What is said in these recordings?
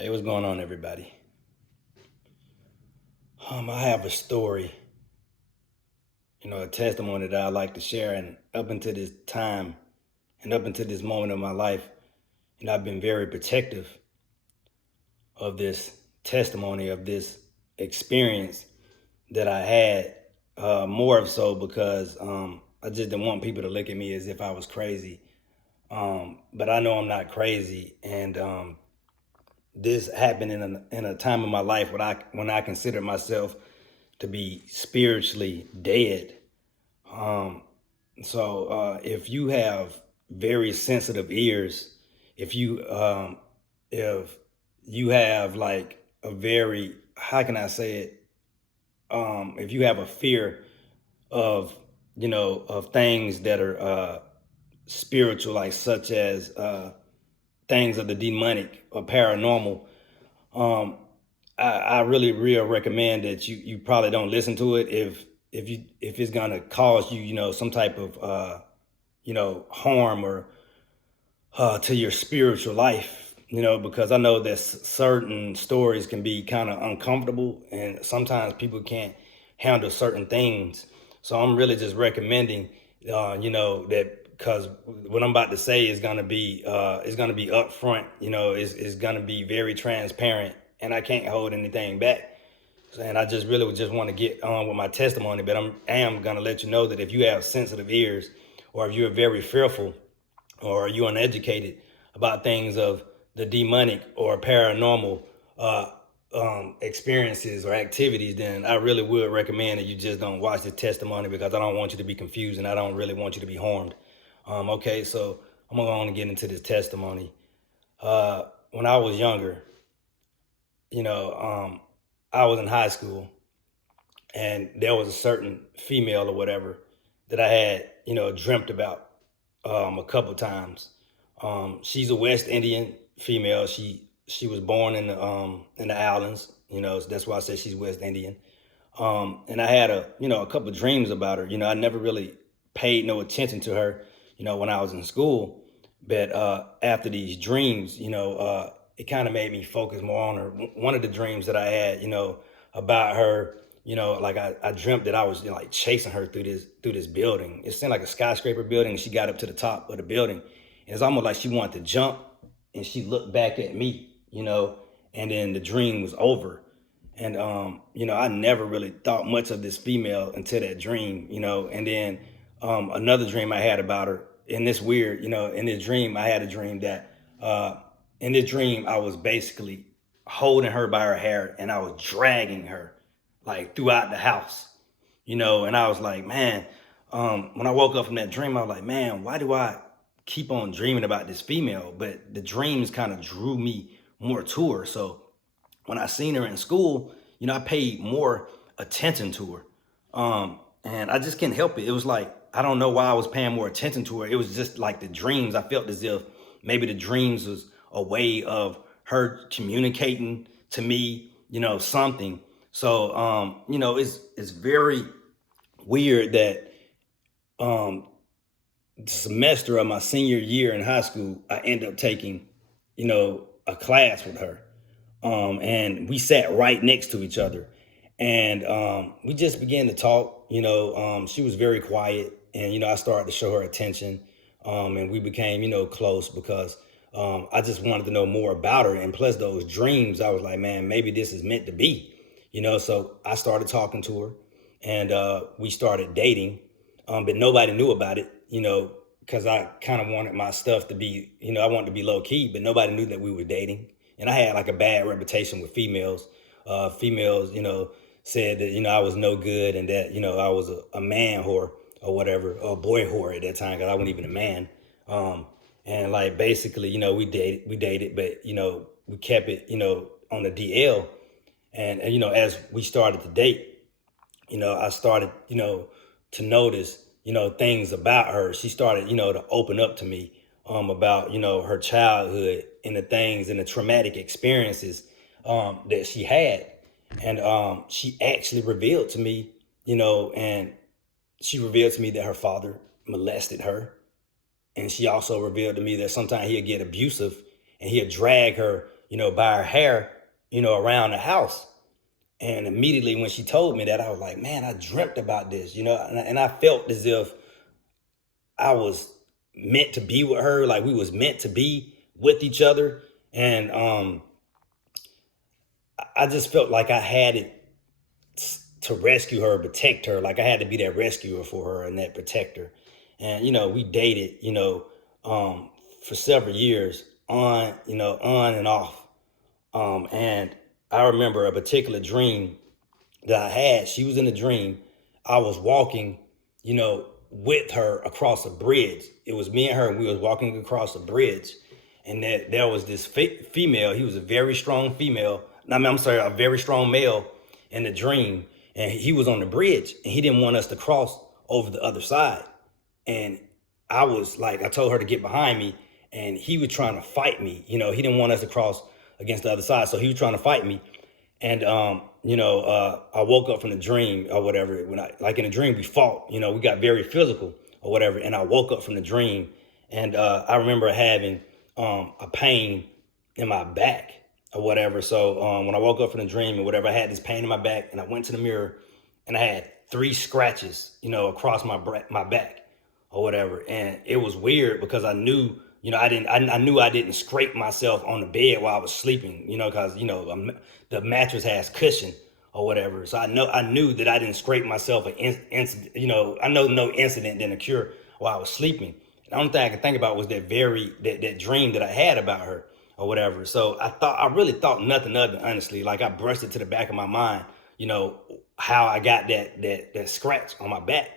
Hey, what's going on, everybody? I have a story, a testimony that I like to share. And up until this time, and up until this moment of my life, I've been very protective of this testimony, of this experience that I had. More of so because I just didn't want people to look at me as if I was crazy. But I know I'm not crazy, and this happened in a time of my life when I considered myself to be spiritually dead. Um, if you have very sensitive ears, if if you have like a very, how can I say it? If you have a fear of of things that are spiritual, like such as things of the demonic or paranormal, um, I really real recommend that you probably don't listen to it if it's gonna cause you some type of harm or to your spiritual life, because I know that certain stories can be kind of uncomfortable and sometimes people can't handle certain things. So I'm really just recommending that, because what I'm about to say is gonna be upfront, is gonna be very transparent, and I can't hold anything back. And I just really would just want to get on with my testimony, but I am gonna let you know that if you have sensitive ears, or if you're very fearful, or you're uneducated about things of the demonic or paranormal experiences or activities, then I really would recommend that you just don't watch the testimony, because I don't want you to be confused and I don't really want you to be harmed. Okay, so I'm gonna go on and get into this testimony. When I was younger, I was in high school, and there was a certain female or whatever that I had, dreamt about a couple times. She's a West Indian female. She was born in the islands. So that's why I say she's West Indian. And I had a couple dreams about her. I never really paid no attention to her, when I was in school. But after these dreams, it kind of made me focus more on her. One of the dreams that I had, about her, like I dreamt that I was like chasing her through this building. It seemed like a skyscraper building, and she got up to the top of the building. And it's almost like she wanted to jump, and she looked back at me, and then the dream was over. And I never really thought much of this female until that dream, and then another dream I had about her. In this weird, in this dream, I had a dream that in this dream I was basically holding her by her hair, and I was dragging her like throughout the house, and I was like, man, when I woke up from that dream, I was like, man, why do I keep on dreaming about this female? But the dreams kind of drew me more to her. So when I seen her in school, I paid more attention to her. And I just can't help it. It was like, I don't know why I was paying more attention to her. It was just like the dreams. I felt as if maybe the dreams was a way of her communicating to me, something. So, it's very weird that the semester of my senior year in high school, I ended up taking, a class with her. And we sat right next to each other, and we just began to talk. She was very quiet, and I started to show her attention, and we became close because I just wanted to know more about her, and plus those dreams, I was like, man, maybe this is meant to be. So I started talking to her, and we started dating, but nobody knew about it, because I kind of wanted my stuff to be, I wanted to be low key, but nobody knew that we were dating. And I had like a bad reputation with females. Females, said that, I was no good, and that, I was a man whore or whatever, or a boy whore at that time, because I wasn't even a man. And like basically, we dated, but, we kept it, on the DL. And as we started to date, I started, to notice, things about her. She started, to open up to me about, her childhood and the things and the traumatic experiences that she had. And she actually revealed to me, and she revealed to me that her father molested her. And she also revealed to me that sometimes he'll get abusive, and he'll drag her, by her hair, around the house. And immediately when she told me that, I was like, man, I dreamt about this, and I felt as if I was meant to be with her, like we was meant to be with each other. And I just felt like I had it to rescue her, protect her. Like I had to be that rescuer for her and that protector. And we dated, for several years, on and off. And I remember a particular dream that I had. She was in a dream. I was walking, with her across a bridge. It was me and her, and we was walking across a bridge. And there was this female. He was a very strong female. I'm sorry, a very strong male in the dream. And he was on the bridge, and he didn't want us to cross over the other side. And I was like, I told her to get behind me, and he was trying to fight me. He didn't want us to cross against the other side, so he was trying to fight me. And I woke up from the dream or whatever. When in a dream we fought, we got very physical or whatever. And I woke up from the dream, and I remember having a pain in my back or whatever. So when I woke up from the dream or whatever, I had this pain in my back, and I went to the mirror, and I had 3 scratches, across my back or whatever. And it was weird because I knew. I knew I didn't scrape myself on the bed while I was sleeping, because, the mattress has cushion or whatever. So I knew that I didn't scrape myself incident, I know no incident didn't occur while I was sleeping. The only thing I could think about was that dream that I had about her or whatever. So I really thought nothing of it, honestly. Like I brushed it to the back of my mind, how I got that scratch on my back.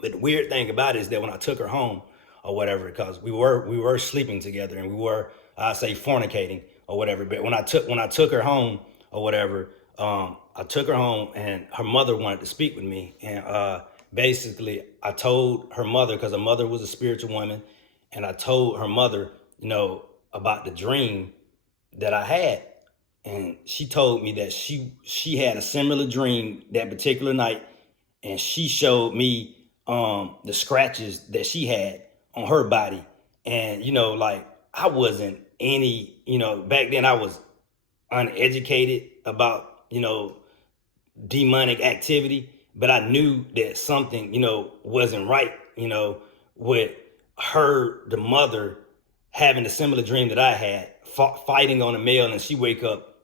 But the weird thing about it is that when I took her home, or whatever, because we were sleeping together, and we were, I say, fornicating or whatever. But when I took her home or whatever, I took her home, and her mother wanted to speak with me. And basically I told her mother, because her mother was a spiritual woman, and I told her mother, about the dream that I had. And she told me that she had a similar dream that particular night, and she showed me the scratches that she had on her body. And like I wasn't any, back then I was uneducated about demonic activity, but I knew that something wasn't right, with her, the mother, having a similar dream that I had, fighting on a male, and she wake up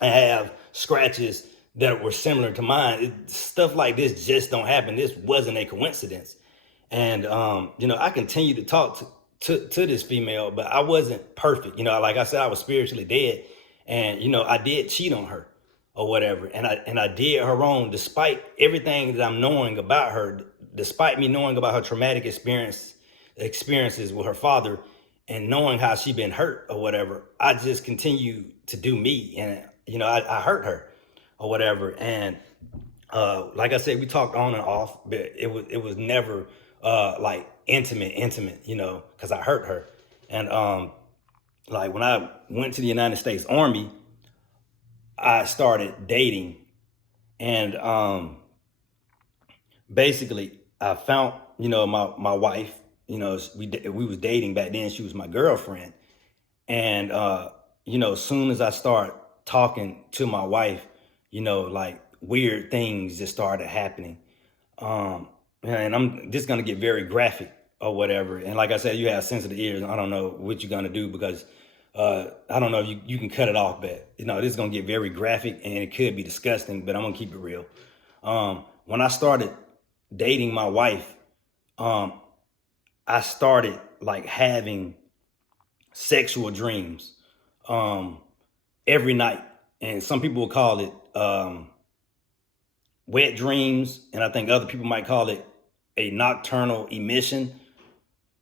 and have scratches that were similar to mine. Stuff like this just don't happen. This wasn't a coincidence. And I continued to talk to this female, but I wasn't perfect. Like I said, I was spiritually dead, and I did cheat on her or whatever, and I did her wrong, despite everything that I'm knowing about her, despite me knowing about her traumatic experiences with her father, and knowing how she been hurt or whatever. I just continue to do me, and I hurt her or whatever. And like I said, we talked on and off, but it was never like intimate, because I hurt her. And like when I went to the United States Army, I started dating, and basically I found my wife. We was dating back then. She was my girlfriend, and as soon as I start talking to my wife, like weird things just started happening. And I'm just gonna get very graphic or whatever. And like I said, you have sensitive ears. I don't know what you're gonna do, because I don't know if you can cut it off, but this is gonna get very graphic, and it could be disgusting, but I'm gonna keep it real. When I started dating my wife, I started like having sexual dreams every night, and some people would call it wet dreams, and I think other people might call it a nocturnal emission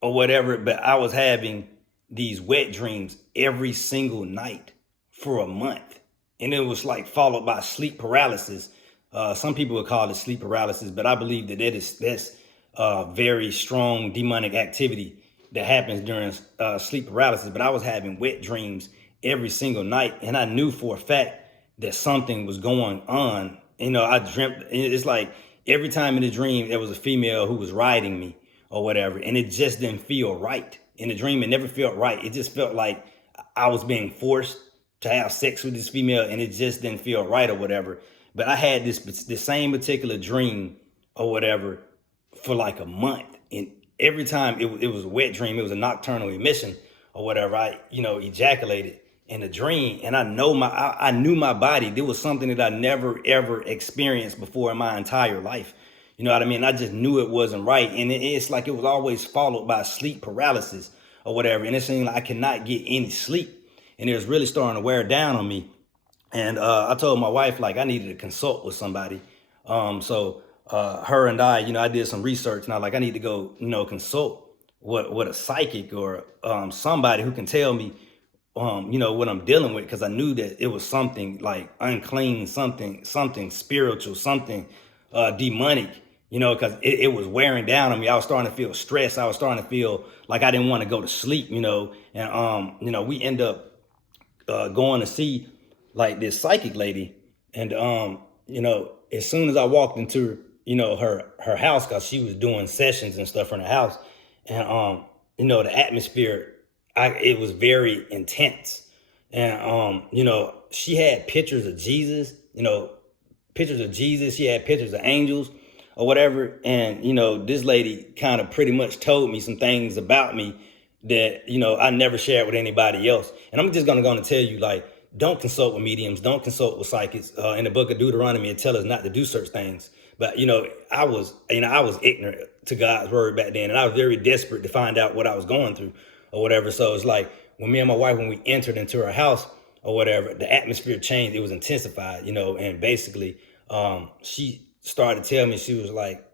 or whatever. But I was having these wet dreams every single night for a month, and it was like followed by sleep paralysis. Some people would call it sleep paralysis, but I believe that that's very strong demonic activity that happens during sleep paralysis. But I was having wet dreams every single night, and I knew for a fact that something was going on. I dreamt, it's like every time in the dream there was a female who was riding me or whatever, and it just didn't feel right. In the dream, it never felt right. It just felt like I was being forced to have sex with this female, and it just didn't feel right or whatever. But I had this same particular dream or whatever for like a month, and every time it was a wet dream, it was a nocturnal emission or whatever. I ejaculated in a dream, and I knew my body. There was something that I never ever experienced before in my entire life. You know what I mean? I just knew it wasn't right, and it's like it was always followed by sleep paralysis or whatever, and it seemed like I could not get any sleep, and it was really starting to wear down on me. And I told my wife, like, I needed to consult with somebody. So her and I did some research, and I like, I need to go, consult with a psychic or somebody who can tell me, what I'm dealing with, because I knew that it was something like unclean, something spiritual, something demonic, because it was wearing down on me. I was starting to feel stressed. I was starting to feel like I didn't want to go to sleep, and we end up going to see like this psychic lady, and as soon as I walked into her house, because she was doing sessions and stuff in her house, and the atmosphere, it was very intense, and she had pictures of Jesus, she had pictures of angels or whatever, and this lady kind of pretty much told me some things about me that I never shared with anybody else. And I'm just gonna go and tell you, like, don't consult with mediums, don't consult with psychics. In the book of Deuteronomy, it tells us not to do such things. But I was ignorant to God's word back then, and I was very desperate to find out what I was going through or whatever. So it's like when me and my wife, when we entered into her house or whatever, the atmosphere changed. It was intensified, and basically she started telling me, she was like,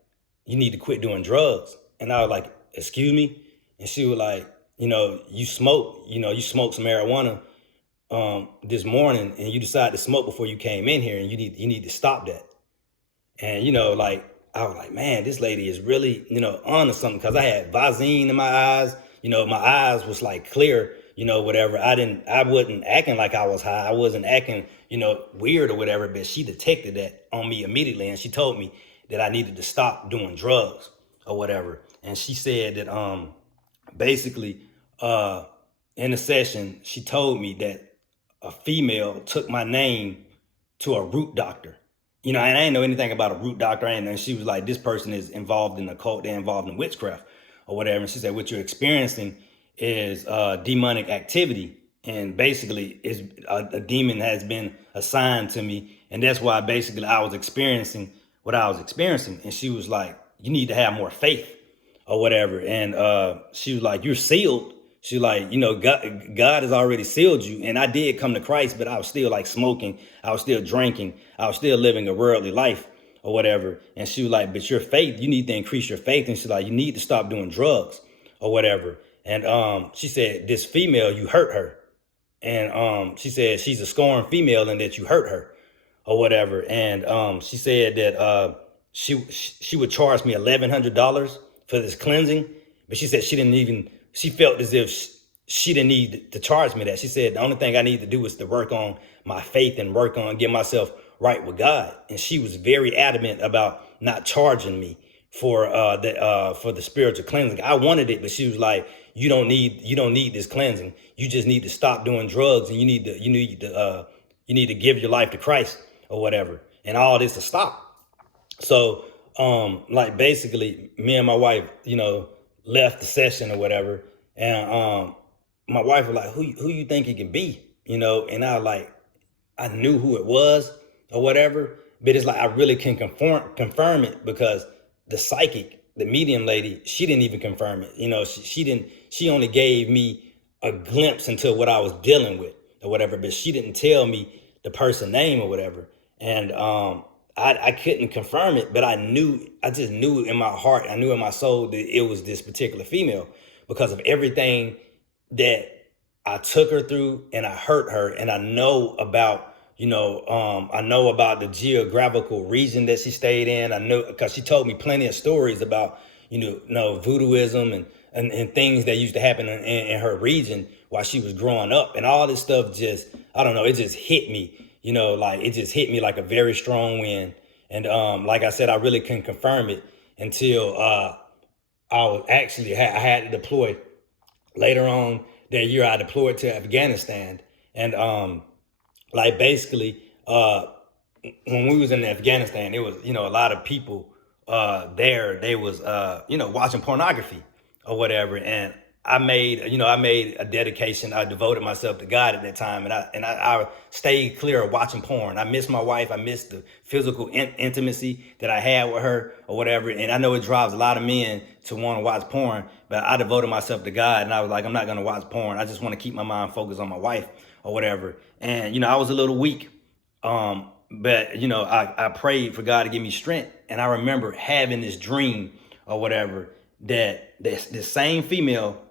"You need to quit doing drugs." And I was like, "Excuse me?" And she was like, you smoked some marijuana this morning, and you decided to smoke before you came in here, and you need to stop that. And like, I was like, man, this lady is really on to something, because I had Visine in my eyes. My eyes was like clear, whatever. I wasn't acting like I was high. I wasn't acting weird or whatever. But she detected that on me immediately, and she told me that I needed to stop doing drugs or whatever. And she said that basically in the session, she told me that a female took my name to a root doctor. And I didn't know anything about a root doctor. And she was like, this person is involved in the cult, they're involved in witchcraft or whatever. And she said, what you're experiencing is demonic activity. And basically, a demon has been assigned to me. And that's why basically I was experiencing what I was experiencing. And she was like, you need to have more faith or whatever. And she was like, you're sealed. She like, God has already sealed you. And I did come to Christ, but I was still like smoking. I was still drinking. I was still living a worldly life or whatever. And she was like, but your faith, you need to increase your faith. And she's like, you need to stop doing drugs or whatever. And she said, this female, you hurt her. And she said, she's a scorned female and that you hurt her or whatever. And she said that she would charge me $1,100 for this cleansing. But she said she felt as if she didn't need to charge me that. She said, the only thing I need to do is to work on my faith and work on get myself right with God. And she was very adamant about not charging me for the spiritual cleansing. I wanted it, but she was like, you don't need this cleansing. You just need to stop doing drugs, and you need to give your life to Christ or whatever. And all this to stop. So like basically me and my wife, left the session or whatever. And my wife was like, who you think it can be? And I was like, I knew who it was or whatever, but it's like I really can confirm it, because the psychic, the medium lady, she didn't even confirm it. She only gave me a glimpse into what I was dealing with or whatever, but she didn't tell me the person name or whatever. And I couldn't confirm it, but I just knew in my heart, I knew in my soul that it was this particular female, because of everything that I took her through, and I hurt her. And I know about, the geographical region that she stayed in. I know, because she told me plenty of stories about, voodooism and things that used to happen in her region while she was growing up. And all this stuff just, I don't know, it just hit me. It just hit me like a very strong wind. And like I said, I really couldn't confirm it until I had to deploy. Later on that year, I deployed to Afghanistan. And like basically, when we was in Afghanistan, it was, a lot of people there, they was watching pornography or whatever. And I made a dedication. I devoted myself to God at that time, and I stayed clear of watching porn. I missed my wife. I missed the physical intimacy that I had with her or whatever. And I know it drives a lot of men to want to watch porn, but I devoted myself to God, and I was like, I'm not going to watch porn. I just want to keep my mind focused on my wife or whatever. And I was a little weak. But I prayed for God to give me strength, and I remember having this dream or whatever, that this same female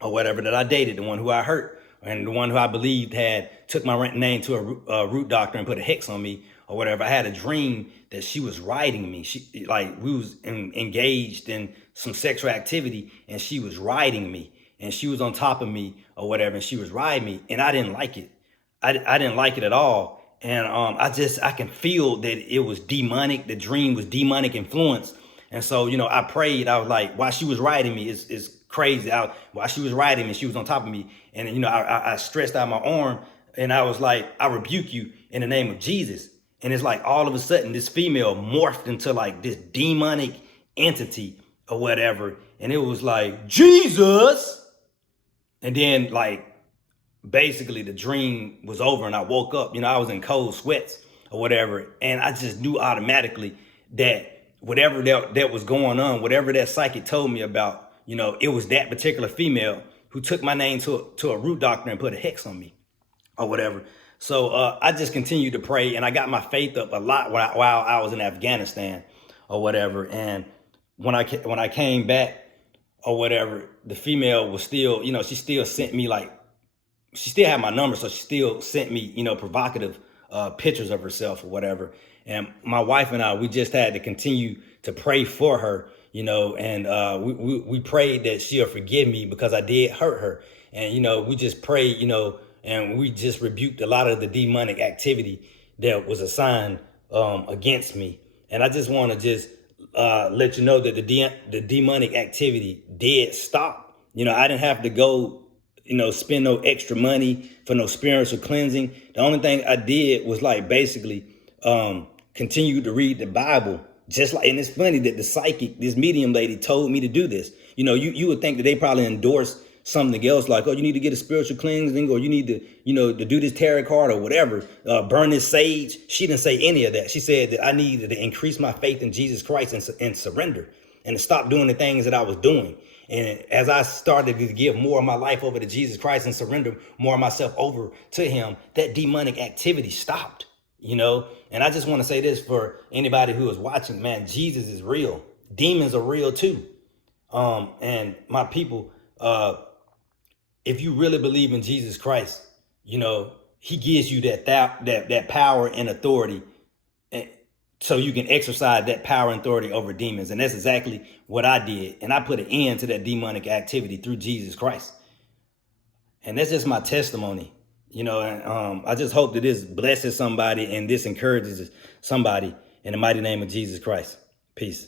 or whatever that I dated, the one who I hurt and the one who I believed had took my name to a root doctor and put a hex on me or whatever. I had a dream that she was riding me. She, like, we was engaged in some sexual activity, and she was riding me, and she was on top of me or whatever, and she was riding me, and I didn't like it. I didn't like it at all. And I can feel that it was demonic. The dream was demonic influence. And so, I prayed. I was like, while she was riding me, it's crazy. While she was riding me, she was on top of me. And, I stretched out my arm, and I was like, I rebuke you in the name of Jesus. And it's like all of a sudden this female morphed into like this demonic entity or whatever. And it was like, Jesus. And then like, basically the dream was over, and I woke up, I was in cold sweats or whatever. And I just knew automatically that whatever that was going on, whatever that psychic told me about, it was that particular female who took my name to a root doctor and put a hex on me or whatever. So I just continued to pray, and I got my faith up a lot while I was in Afghanistan or whatever. And when I came back or whatever, the female was still, she still sent me like, she still had my number, so she still sent me, provocative pictures of herself or whatever. And my wife and I, we just had to continue to pray for her, and we prayed that she'll forgive me because I did hurt her. And, we just prayed, and we just rebuked a lot of the demonic activity that was assigned against me. And I just want to just let you know that the demonic activity did stop. I didn't have to go spend no extra money for no spiritual cleansing. The only thing I did was like basically continue to read the Bible. Just like, and it's funny that the psychic, this medium lady, told me to do this. You would think that they probably endorsed something else, like, oh, you need to get a spiritual cleansing, or you need to, to do this tarot card or whatever, burn this sage. She didn't say any of that. She said that I needed to increase my faith in Jesus Christ and surrender, and to stop doing the things that I was doing. And as I started to give more of my life over to Jesus Christ and surrender more of myself over to him, that demonic activity stopped, And I just want to say this for anybody who is watching, man, Jesus is real. Demons are real too. And my people, if you really believe in Jesus Christ, he gives you that power and authority, so you can exercise that power and authority over demons. And that's exactly what I did. And I put an end to that demonic activity through Jesus Christ. And that's just my testimony, and I just hope that this blesses somebody and this encourages somebody in the mighty name of Jesus Christ. Peace.